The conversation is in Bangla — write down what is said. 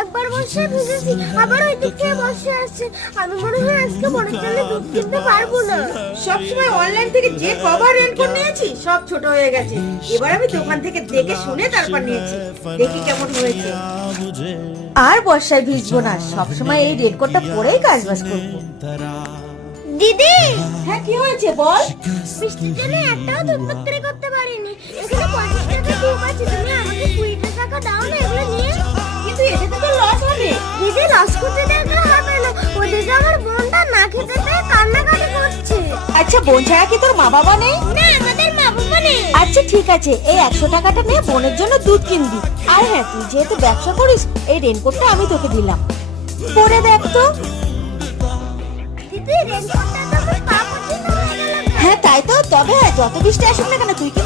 একবার বসে ভিজেছি আবার ওই দিক থেকে বসে আসছে আমি মনে হয় আজকে জন্য দুধ কিনতে পারব না। সবসময় অনলাইন থেকে যে কভার রেনকোট নিয়েছি সব ছোট হয়ে গেছে। এবার আমি দোকান থেকে দেখে শুনে তারপর নিয়েছি। দেখি কেমন হয়েছে। আর বর্ষায় ভিজবো না সবসময় এই রেনকোটটা পরেই কাজ বাজ করব। দিদি! হ্যাঁ কি হয়েছে বল? বৃষ্টির জন্য একটাও দুধ বিক্রি করতে পারিনি। এখানে লস দেখলে হবে না। ওদিকে আমার বোনটা না খেতে পেয়ে কান্নাকাটি করছে। আচ্ছা বোন ছাড়া কি তোর মা বাবা নেই? না আমাদের মা বাবা নেই। আচ্ছা ঠিক আছে। এই একশো টাকাটা নিয়ে বোনের জন্য দুধ কিনবি। আর হ্যাঁ তুই যেহেতু ব্যবসা করিস এই রেনকোটটা আমি তোকে দিলাম। পরে দেখ তো। হয়ে তাই তো। তবে হ্যাঁ যত বৃষ্টি আসুক না কেন তুই কিন্তু